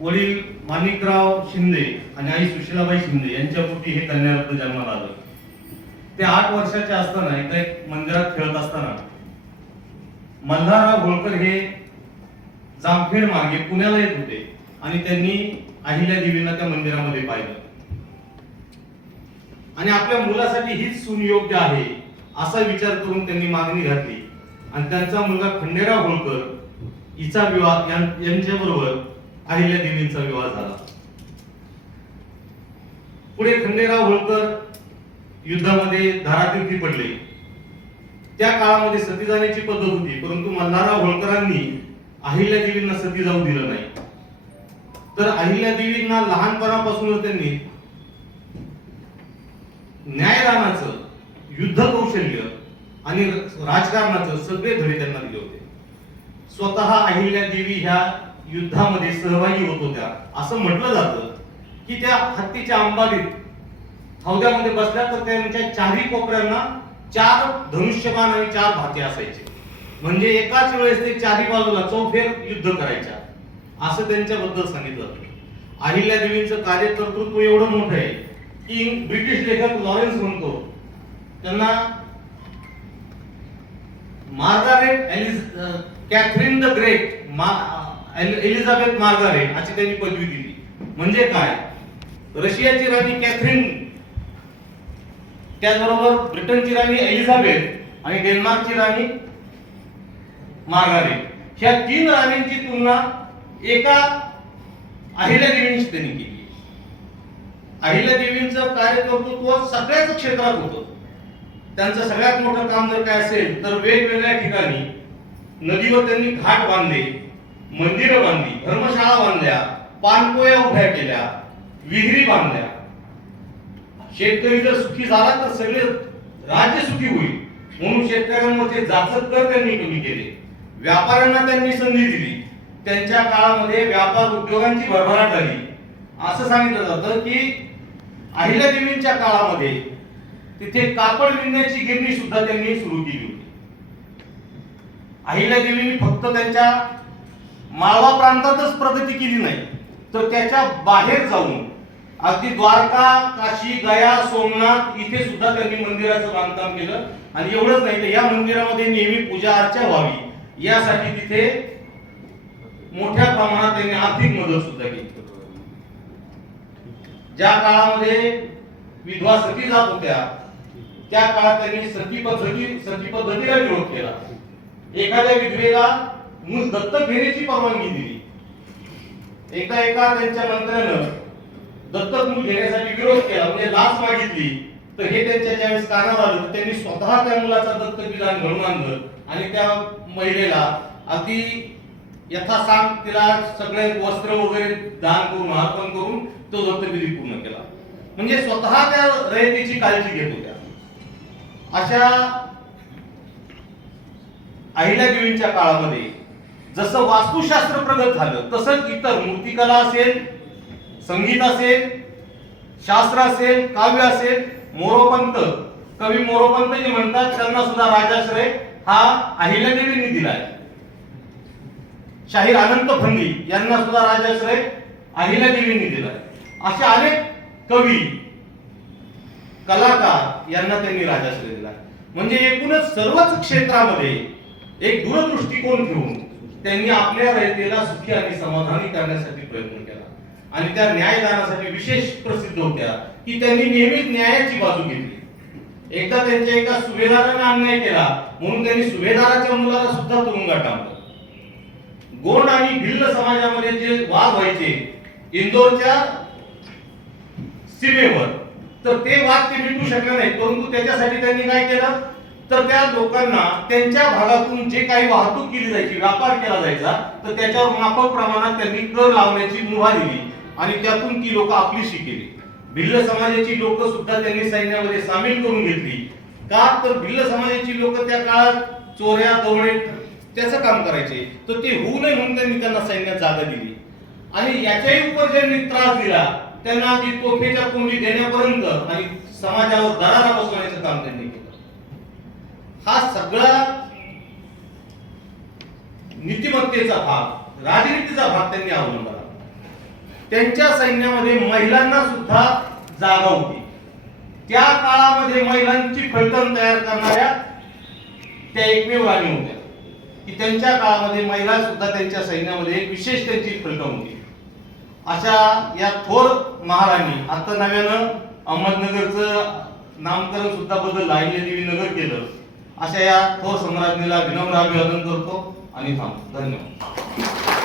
वडील माणिकराव शिंदे आणि आई सुशीलाबाई शिंदे यांच्या पोटी हे कन्यारत्न जन्माला आलं. ते 8 वर्षाचे असताना एकदा एक मंदिरात खेळत असताना मल्हारराव होळकर हे जामखेड मार्गे पुण्याला येत होते आणि त्यांनी अहिल्या देवींना त्या मंदिरामध्ये पाहिलं आणि आपल्या मुलासाठी हीच सून योग्य आहे असा विचार करून त्यांनी मागणी घातली आणि त्यांचा मुलगा खंडेराव होळकर हिचा विवाह यांच्याबरोबर अहिल्या देवींचा विवाह झाला. पुढे खंडेराव होळकर युद्धामध्ये धारातीर्थी पडले. त्या काळामध्ये सती जाण्याची पद्धत होती, परंतु मल्हारराव होळकरांनी अहिल्या देवींना सती जाऊ दिलं नाही. तर अहिल्या देवींना लहानपणापासूनच त्यांनी न्यायदानाचं, युद्ध कौशल्य आणि राजकारणाचं सगळे धडे त्यांना दिले होते. स्वतः अहिल्या देवी ह्या युद्धामध्ये सहभागी होत होत्या. असं म्हटलं जातं की त्या हत्तीच्या अंबारीत हौद्यामध्ये बसल्या तर त्यांच्या चारही कोपऱ्यांना 4 धनुष्यबाण आणि 4 भाते असायचे. म्हणजे एकाच वेळेस ते चारही बाजूला चौफेर युद्ध करायच्या असं त्यांच्याबद्दल सांगितलं जातं. अहिल्या देवींचं कार्यकर्तृत्व एवढं मोठं आहे की ब्रिटिश लेखक लॉरेन्स म्हणतो त्यांना Margaret Catherine the Great Elizabeth Margaret अशी त्यांनी पदवी दिली. म्हणजे काय, रशियाची राणी कॅथरीन, त्याचबरोबर ब्रिटनची राणी एलिझाबेथ आणि डेन्मार्कची राणी मार्गारेट, ह्या 3 राणींची तुलना एका अहिल्या देवींशी त्यांनी केली. अहिल्या देवींचं कार्यकर्तृत्व सगळ्याच क्षेत्रात होतं. त्यांचं सगळ्यात मोठं काम जर काय असेल तर वेगवेगळ्या ठिकाणी नदीवर त्यांनी घाट बांधले, मंदिरं बांधली, धर्मशाळा बांधल्या, पाणपोया उभ्या केल्या, विहिरी बांधल्या. शेतकरी जर सुखी झाला तर सगळे राज्य सुखी होईल म्हणून शेतकऱ्यांवरचे जाचक कर त्यांनी कमी केले. व्यापाऱ्यांना त्यांनी संधी दिली. त्यांच्या काळामध्ये व्यापार उद्योगांची भरभराट झाली. असं सांगितलं जातं की अहिल्या देवींच्या काळामध्ये तिथे कापड विणण्याची गिरणी सुद्धा त्यांनी सुरू केली होती. अहिल्या देवींनी फक्त त्यांच्या माळवा प्रांतातच प्रगती केली नाही तर त्याच्या बाहेर जाऊन अगदी द्वारका, काशी, गया, सोमनाथ इथे सुद्धा त्यांनी मंदिराचं बांधकाम केलं. आणि एवढंच नाही तर या मंदिरामध्ये नेहमी पूजा अर्चा व्हावी यासाठी तिथे मोठ्या प्रमाणात त्यांनी आर्थिक मदत सुद्धा केली. ज्या काळामध्ये विधवा सती जात होत्या त्या काळात त्यांनी सती पद्धतीला विरोध केला. एखाद्या विधवेला मूल दत्तक घेण्याची परवानगी दिली. एकदा एका त्यांच्या मंत्र्यानं दत्तक मूल घेण्यासाठी विरोध केला, म्हणजे लाच मागितली. तर हे त्यांच्या ज्यावेळेस कानावर आलं तर त्यांनी स्वतः त्या मुलाचा दत्तक विधान घडवून आणलं आणि त्या महिलेला अगदी यथासांग तिला सगळे वस्त्र वगैरे दान करून, अर्पण करून तो दत्तविधी पूर्ण केला. म्हणजे स्वतः त्या रयतेची काळजी घेत होत्या. अशा अहिल्या देवींच्या काळामध्ये जसं वास्तुशास्त्र प्रगत झालं तसंच इतर मूर्तिकला असेल, संगीत असेल, शास्त्र असेल, काव्य असेल, मोरोपंत, कवी मोरोपंत जे म्हणतात त्यांना सुद्धा राजाश्रय हा अहिल्या देवींनी दिलाय. शाहीर अनंत फंदी यांना सुद्धा राजाश्रय अहिल्या देवींनी दिलाय. असे अनेक कवी, कलाकार यांना त्यांनी राजाश्रय दिला. म्हणजे एकूणच सर्वच क्षेत्रामध्ये एक दूरदृष्टिकोन ठेवून त्यांनी आपल्या रयतेला सुखी आणि समाधानी करण्यासाठी प्रयत्न केला. आणि त्या न्यायदानासाठी विशेष प्रसिद्ध होत्या की त्यांनी नेहमीच न्यायाची बाजू घेतली. एकदा त्यांच्या एका सुभेदाराने अन्याय केला म्हणून त्यांनी सुभेदाराच्या मुलाला सुद्धा तुरुंगात टाकलं. गोंड आणि भिल्ल समाजामध्ये जे वाद व्हायचे इंदोरच्या सीमेवर, तर ते वाद ते मिटू शकले नाही. परंतु त्याच्यासाठी त्यांनी काय केलं तर त्या लोकांना त्यांच्या भागातून जे काही वाहतूक केली जायची, व्यापार केला जायचा, तर त्याच्यावर माफक प्रमाणात त्यांनी कर लावण्याची मुभा दिली आणि त्यातून ती लोक आपलीशी केली. भिल्ल समाजाची लोक सुद्धा त्यांनी सैन्यामध्ये सामील करून घेतली. का तर भिल्ल समाजाची लोक त्या काळात चोऱ्या, दरोडे त्याचं काम करायचे, तर ते होऊ नये म्हणून त्यांना सैन्यात जागा दिली. आणि याच्याही उपर ज्यांनी त्रास दिला त्यांना ती तोफेच्या कोंडी देण्यापर्यंत आणि समाजावर दरारा बसवण्याचं काम त्यांनी केलं. हा सगळा नीतिमत्तेचा भाग, राजनीतीचा भाग त्यांनी अवलंबला. त्यांच्या सैन्यामध्ये महिलांना सुद्धा जागा होती. त्या काळामध्ये महिलांची फलटण तयार करणाऱ्या त्या एकमेव राणी होत्या की त्यांच्या काळामध्ये महिला सुद्धा त्यांच्या सैन्यामध्ये एक विशेष त्यांची फलटण होती. अशा या थोर महाराणी, आता नव्यानं अहमदनगरचं नामकरण सुद्धा बदललं, अहिल्यादेवी नगर केलं. अशा या थोर सम्राज्ञीला विनम्र अभिवादन करतो आणि थांबतो. धन्यवाद.